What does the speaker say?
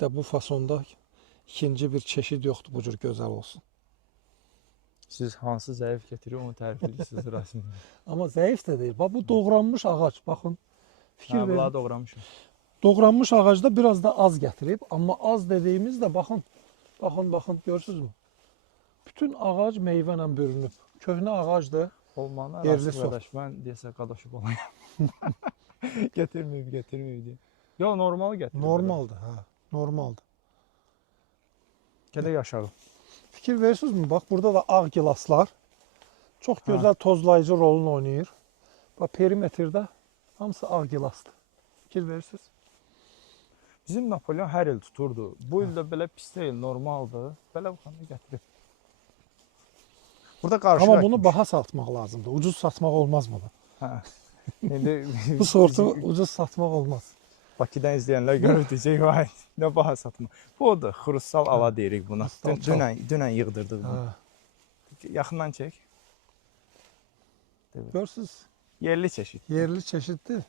Ümumiyyətlə bu fasonda ikinci bir çeşid yoxdur bu cür gözəl olsun. Siz hansı zəif getirir onu tərif edirsiniz Rasim. Amma zəif də deyil. Bax bu doğranmış ağac. Baxın. Fikir Hə, verin. bunları doğramışım. Doğranmış ağacda biraz da az gətirib, amma az dediyimiz də baxın. Baxın, görürsünüzmü? Bütün ağac meyvə ilə bürünüb. Köhnə ağacdır. Olmalı Yerli Rasim sort. qardaş, mən desə qadaşıb olayım. Getirməyib deyə. Yo, normal gətirir. Normaldır, hə. Normaldır. Gedək aşağı. Fikir verirsinizmi? Bax burada da ağ gilaslar çox gözəl tozlayıcı rolunu oynayır. Bax perimetrdə hamısı ağ gilasdır. Fikir verirsiniz? Bizim Napolyon hər il tuturdu. Bu il də belə pis deyil, normaldır. Belə baxanda gətirib. Burada qarşı. Amma bunu baha satmaq lazımdır. Ucuz satmaq olmaz bunu. Hə. İndi Bu sortu ucuz satmaq olmaz. Bakıdan izləyənlər görür deyəcək, vay, nə baha satma. Bu odur, xrussal ala deyirik buna. Dünən yığdırdıq bunu. Hə. Yaxından çək. Görürsünüz? Yerli çeşid. Yerli çeşiddir.